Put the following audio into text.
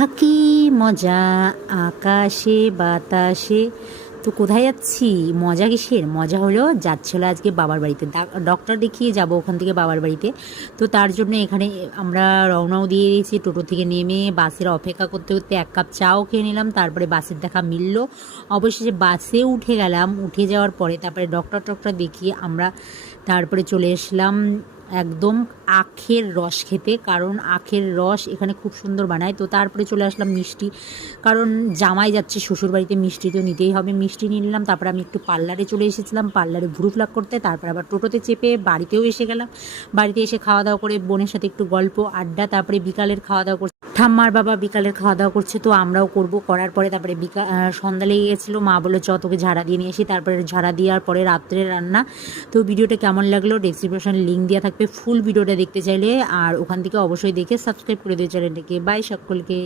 থাকি মজা আকাশে বাতাসে। তো কোথায় যাচ্ছি? মজা কিসের? মজা হলো যাচ্ছিল আজকে বাবার বাড়িতে, ডক্টর দেখিয়ে যাব ওখান থেকে বাবার বাড়িতে। তো তার জন্য এখানে আমরা রওনাও দিয়ে দিয়েছি। টোটো থেকে নেমে বাসের অপেক্ষা করতে করতে এক কাপ চাও খেয়ে নিলাম, তারপরে বাসের দেখা মিললো। অবশেষে বাসে উঠে গেলাম। উঠে যাওয়ার পরে তারপরে ডক্টর দেখিয়ে আমরা তারপরে চলে আসলাম একদম আখের রস খেতে, কারণ আখের রস এখানে খুব সুন্দর বানায়। তো তারপরে চলে আসলাম মিষ্টি, কারণ জামাই যাচ্ছে শ্বশুরবাড়িতে, মিষ্টি তো নিতেই হবে। মিষ্টি নিয়ে নিলাম। তারপরে আমি একটু পার্লারে চলে এসেছিলাম, পার্লারে ভুরু প্লাক করতে। তারপর আবার টোটোতে চেপে বাড়িতেও এসে গেলাম। বাড়িতে এসে খাওয়া দাওয়া করে বোনের সাথে একটু গল্প আড্ডা, তারপরে বিকালের খাওয়া দাওয়া করছে ঠাম্মার বাবা, বিকালের খাওয়া দাওয়া করছে। তো আমরাও করবো। করার পরে তারপরে সন্ধ্যা লেগে গেছিলো। মা বললো চ তোকে ঝাড়া দিয়ে নিয়ে আসি। তারপরে ঝাড়া দেওয়ার পরে রাত্রে রান্না। তো ভিডিওটা কেমন লাগলো ডেসক্রিপশনে লিঙ্ক দেওয়া থাকবে ফুল ভিডিওটা দেখতে চাইলে, আর ওখান থেকে অবশ্যই দেখে সাবস্ক্রাইব করে দিও চ্যানেলটাকে। বাই সকলকে।